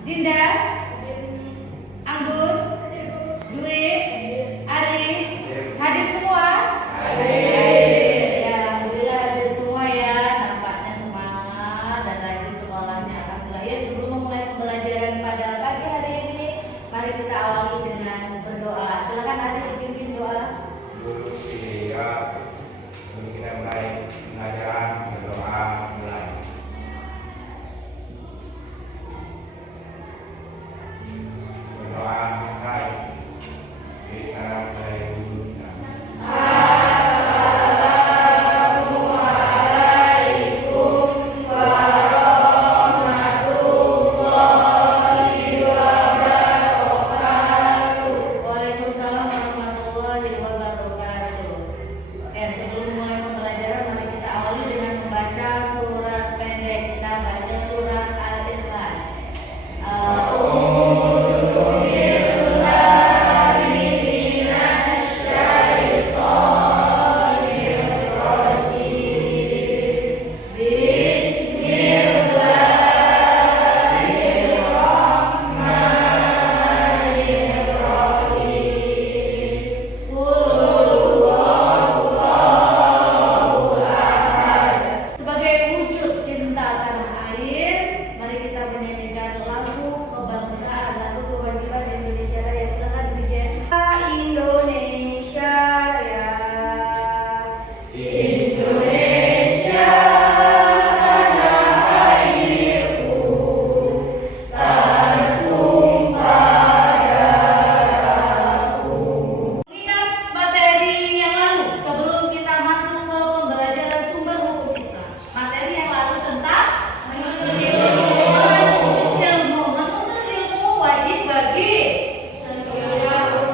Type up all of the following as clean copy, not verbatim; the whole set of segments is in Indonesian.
Dinda, Anggun, Duri, Ari, hadir semua? Hadir. Ya, alhamdulillah hadir semua ya. Nampaknya semangat dan rajin sekolahnya. Alhamdulillah ya. Sebelum memulai pembelajaran pada pagi hari ini, mari kita awali dengan berdoa. Silakan Ari pimpin doa. Ya, sebelum kita mulai pembelajaran berdoa mulai. Berdoa selesai. Jadi salam dari guru kita. Waalaikumsalam warahmatullahi wabarakatuh. Sebelum mulai pembelajaran, mari kita awali dengan membaca surat pendek. Kita baca surat Al-Ikhlas. Sebagai wujud cinta tanah air, mari kita menyanyikan lagu kebangsaan, lagu kewajiban Indonesia Raya. Silakan Dirjen. Indonesia Raya. Indonesia tanah airku, tanah tumpah darahku. Ingat materi yang lalu sebelum kita masuk ke pembelajaran sumber hukum Islam. Materi yang lalu tentang menuntut ilmu. Menuntut ilmu wajib bagi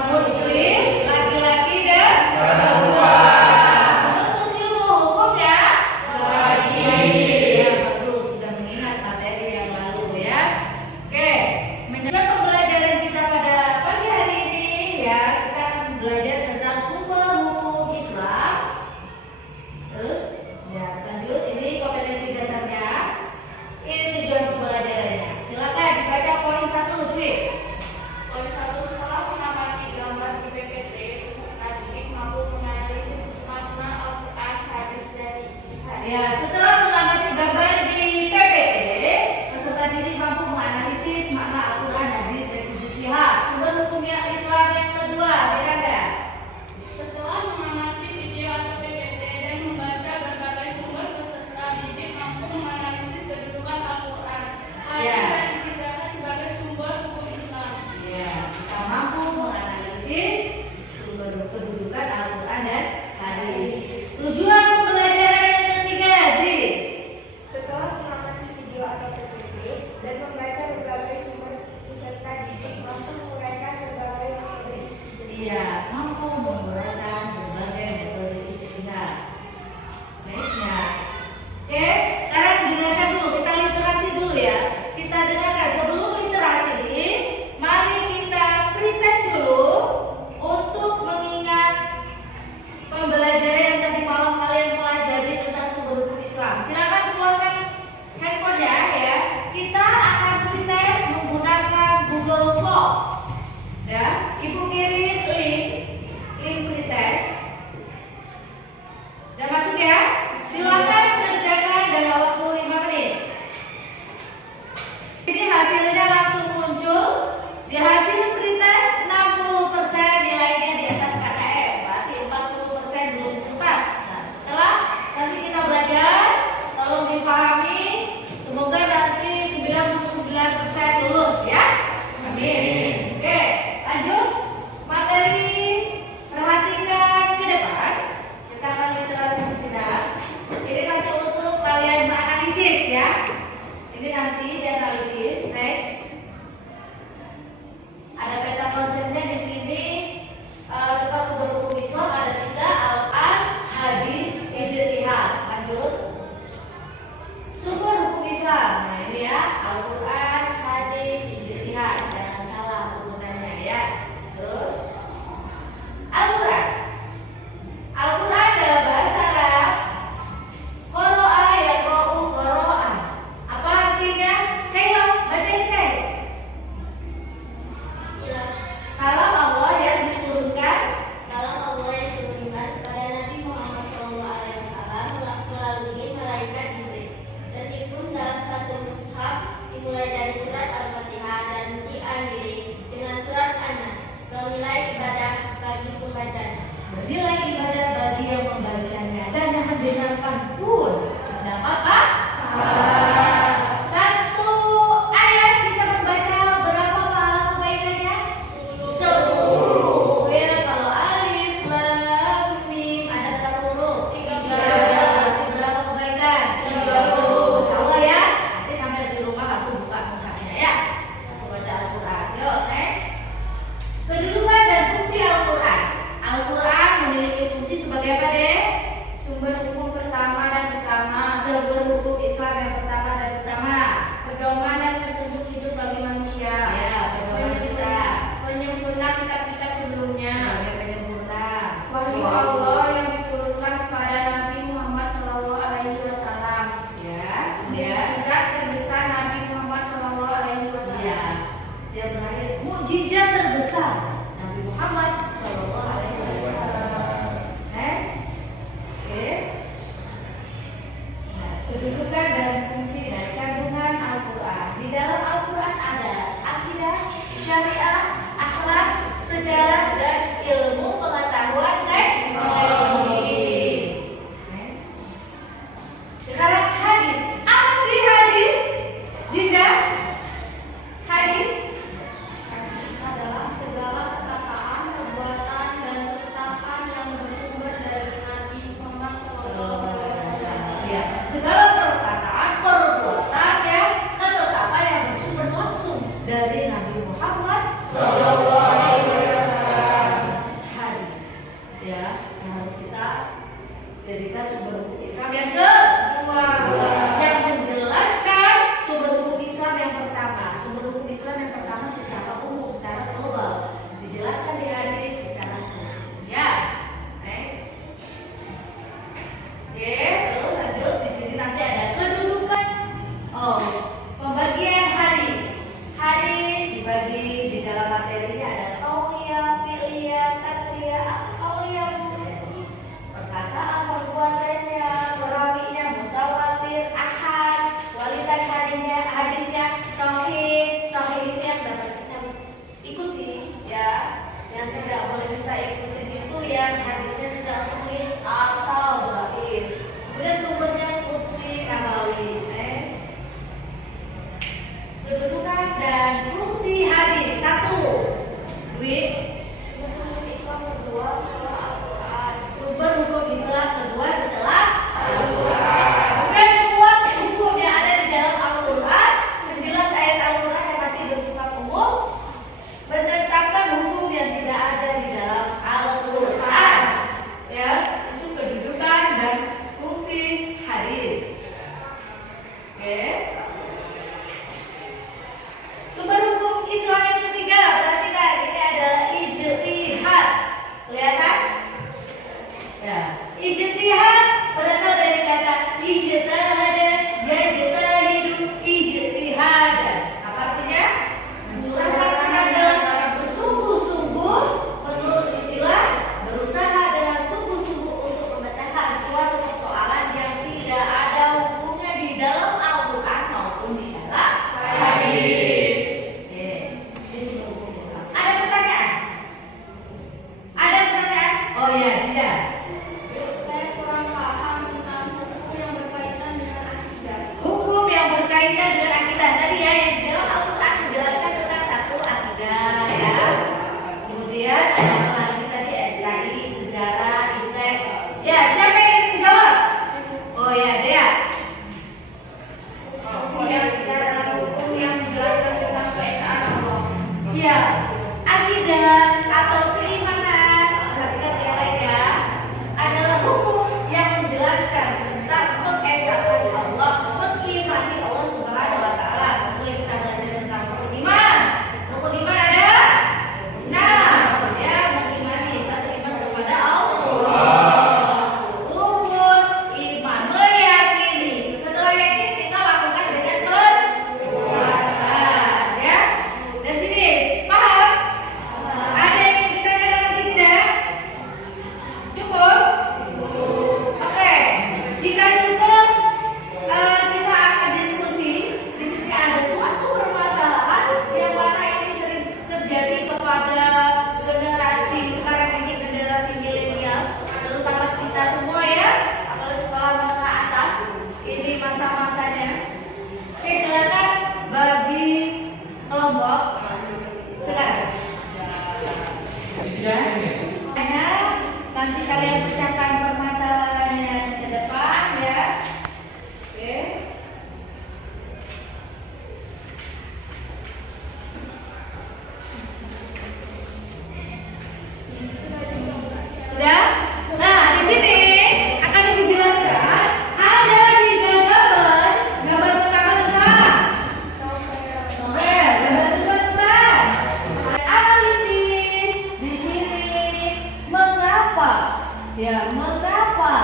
muslim, laki-laki dan perempuan. Menuntut ilmu hukumnya wajib. Ya, bagus sudah mengingat materi yang lalu ya. Oke, menjelaskan pembelajaran kita pada pagi hari ini ya, kita akan belajar tentang sumber hukum Islam. Ya, lanjut, ini kompetensi dasarnya. Ini tujuan pembelajarannya. Silakan baca poin 1, Dwi. Poin 1, setelah mengamati gambar di PPT, peserta didik mampu menganalisis makna Al-Quran, hadis, dan ijtihad. Ya, setelah mengamati gambar di PPT, peserta didik mampu menganalisis makna Al-Quran, hadis, dan ijtihad. Sumber hukumnya Islam yang kedua, Miranda. Setelah mengamati video atau PPT dan membaca berbagai sumber, peserta didik mampu menganalisis kedudukan Al-Quran, hadis, Ya. dan ijtihad sebagai sumber hukum Islam. Ya, kita mampu menganalisis sumber kedudukan Al-Quran dan hadis. Tujuan pembelajaran yang ketiga, Zee. bagus ya. Silakan kerjakan dalam waktu 5 menit. Ini hasilnya langsung muncul. Di hasil pretest 60% nilainya di atas KKM, berarti 40% belum tuntas. Nah, setelah nanti kita belajar, tolong dipahami. Semoga nanti 99% lulus ya. Amin. Oke, lanjut. Materi perhatikan ke depan. Kita akan literasi sejenak. Ini nanti untuk kalian menganalisis ya. Ini nanti dianalisis. Next. Ada peta konsepnya di sini. Tentang sumber hukum Islam ada 3: Al-Quran, hadis, ijtihad. Lanjut. Sumber hukum Islam. Nah ini ya, Al-Quran, hadis, ijtihad. Jangan salah urunannya ya. Terus Al-Quran. Al-Quran dalam bahasa Arab qara'a yaqra'u qara'an. Apa artinya? Kailah, bacain kai. Istilah Kalam Allah yang diturunkan kalam Allah yang diturunkan pada Nabi Muhammad SAW melalui malaikat Jibril. Terhimpun dalam satu mushaf dimulai dari surat Al-Fatihah dan diakhiri dengan surat An-Nas. Bernilai ibadah bagi pembacanya. bernilai ibadah bagi yang membacanya dan yang mendengarkan pun mendapat satu ayat kita membaca berapa pahala kebaikannya? 10. Ya, kalau alif lam mim ada berapa huruf? 13. Berarti berapa kebaikan? 30. Insyaallah ya. Nanti sampai di rumah langsung buka mushafnya ya. Langsung baca Al-Qur'an. Yuk, next. Kedudukan dan fungsi Al-Quran. Al-Quran memiliki fungsi sebagai apa deh? Sumber hukum pertama dan utama. Sumber hukum Islam yang pertama dan utama. Pedoman dan petunjuk hidup bagi manusia. Ya, pedoman kita. Penyempurna kitab-kitab sebelumnya. Sebagai penyempurna. Wahyu Allah yang diturunkan kepada Nabi Muhammad SAW. Ya, dia. Mukjizat terbesar Nabi Muhammad SAW. Ya, dia berakhir mukjizat terbesar Nabi Muhammad Sallallahu Alaihi Wasallam. Next, oke. Nah, kedudukan dan fungsi dari kandungan Al-Quran. Di dalam Al-Quran ada akidah, syariah, akhlak, sejarah, dan ilmu pengetahuan teknologi. Next. Sekarang hadis. Apa sih hadis? Dinda? Hadis Adalah segala perkataan, perbuatan, dan ketetapan yang bersumber dari Nabi Muhammad SAW. ya, segala perkataan, perbuatan ya, ketetapan yang bersumber langsung dari Nabi Muhammad Sallallahu Alaihi Wasallam. Hadis ya, yang harus kita jadikan sumber hukum Islam yang kedua, yang menjelaskan sumber hukum Islam yang pertama. Sumber hukum Islam yang pertama secara umum, secara global, dijelaskan di hadis secara umum. Ya, next. Oke, terus lanjut. Di sini nanti ada kedudukan. Oh, pembagian hadis. Hadis dibagi di dalam materinya ada qauliyah, fi'liyah, takliyah. Qauliyah jadi perkataan, perbuatannya, perawinya, berkaitan dengan akidah tadi ya, yang di dalam Al-Quran menjelaskan tentang satu akidah ya. Kemudian ada apa lagi tadi? SKI, sejarah, IPTEK. Ya, siapa yang ingin jawab? Oh ya, Dea. Hukum yang menjelaskan tentang keesaan Allah. Iya, akidah atau keimanan, perhatikan yang lain ya, adalah hukum yang menjelaskan tentang keesaan Allah, mengimani Allah Subhanahu wa taala. Sesuai kita belajar tentang rukun iman. Rukun iman ada? Nah, ya, mengimani satu iman kepada Allah. Rukun iman meyakini. Setelah yakin kita lakukan dengan perbuatan ya. Dari sini paham? Ada yang ingin ditanyakan lagi tidak? Cukup? Oke. Jika cukup, kita akan diskusi. Di sini ada suatu permasalahan yang mana ini sering terjadi kepada generasi sekarang ini, generasi milenial, terutama kita semua ya, apalagi sekolah menengah atas. Ini masa-masanya. Oke, silakan bagi kelompok sekarang. Nanti kalian pecahkan permasalahannya ke depan ya. Oke. Sudah? Nah, di sini akan dijelaskan ada 3 gambar. Gambar pertama tentang novel, gambar kedua tentang analisis. Di sini mengapa? Ya, mengapa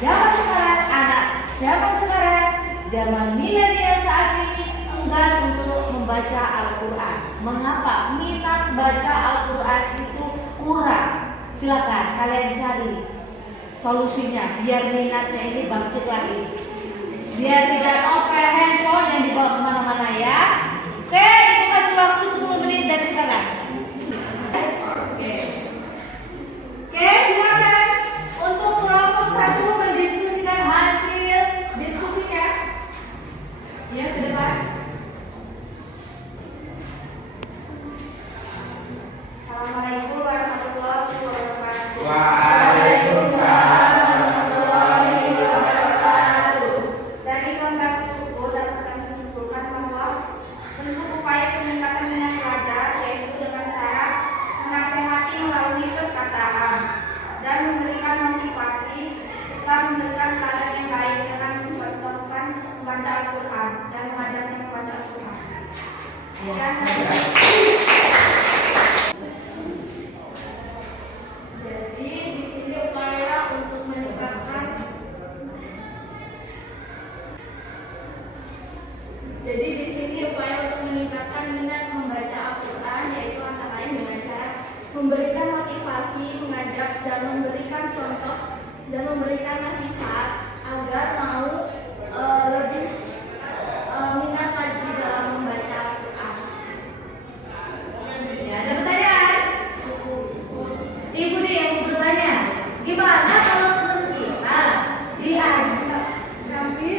zaman sekarang, anak zaman sekarang, zaman milenial saat ini enggan untuk membaca Al-Quran? Mengapa minat baca Al-Quran itu kurang? Silakan kalian cari solusinya biar minatnya ini bangkit lagi, biar tidak novel handphone yang dibawa kemana-mana ya. Oke, ibu kasih waktu 10 menit dari sekarang. Oke, silakan untuk kelompok 1 mendiskusikan hasil diskusinya. Ya, ke depan. Assalamualaikum warahmatullahi wabarakatuh. Waalaikumsalam warahmatullahi wabarakatuh. Dari gambar tersebut dapat kami simpulkan bahwa bentuk upaya peningkatan minat belajar yaitu dengan cara menasehati melalui perkataan dan memberikan motivasi serta memberikan teladan yang baik dengan mencontohkan membaca Al-Quran dan mengajarnya membaca Al-Quran. Dan jadi di sini upaya untuk meningkatkan. Jadi di sini upaya untuk meningkatkan minat membaca Al-Quran yaitu antara lain dengan cara memberikan motivasi, mengajak dan memberikan contoh dan memberikan nasihat agar mau lebih minat lagi dalam membaca Al-Quran. Ya, ada pertanyaan? Ibu nih yang mau bertanya, gimana kalau teman kita diajak tapi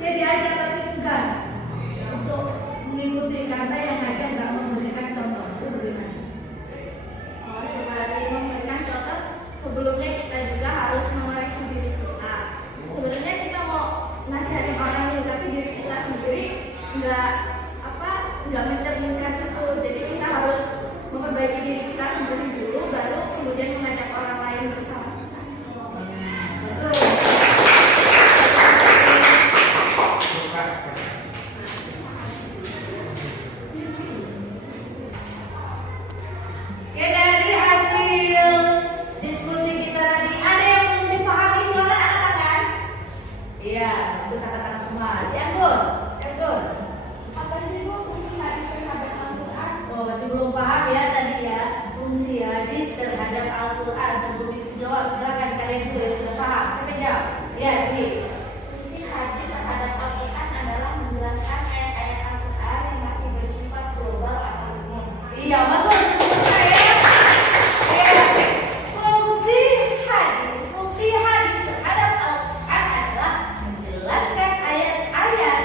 dia diajak tapi enggak untuk mengikuti karena yang ngajak enggak memberikan contoh, itu bagaimana? Oh, sebagai memberikan contoh, sebelumnya kita juga harus mengoreksi diri kita. Sebenarnya kita mau nasihatin orang lain tapi diri kita sendiri enggak mencerminkan itu. Jadi kita harus memperbaiki diri kita sendiri dulu, baru kemudian mengajak orang lain bersama kita. Betul. Oke, dari hasil diskusi kita tadi ada yang belum dipahami, silakan angkat tangan. Iya, bagus, angkat tangan semua. Si Anggun. Apa sih Bu fungsi hadis terhadap Al-Quran? Oh, masih belum paham ya tadi ya, fungsi hadis terhadap Al-Quran. Untuk dijawab silakan kalian dulu yang sudah paham. Siapa yang jawab? Ya, Di. Fungsi hadis terhadap Al-Quran adalah menjelaskan ayat-ayat Al-Quran yang masih bersifat global atau umum. Iya, betul. Saya. Ya. Fungsi hadis terhadap Al-Quran adalah menjelaskan ayat-ayat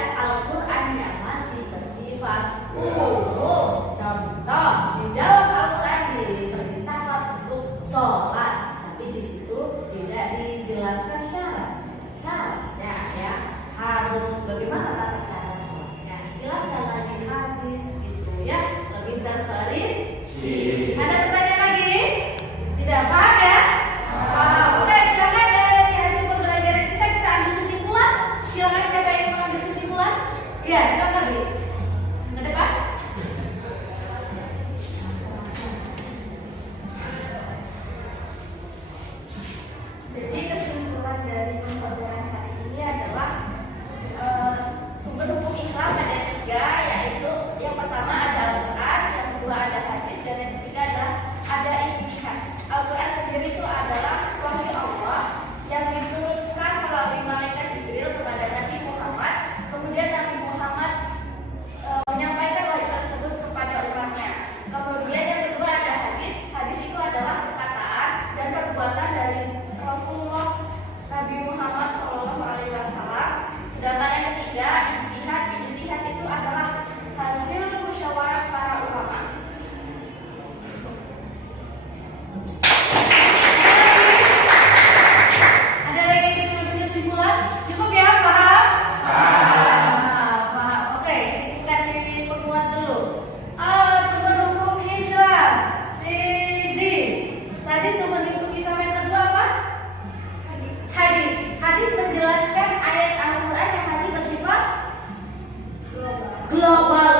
global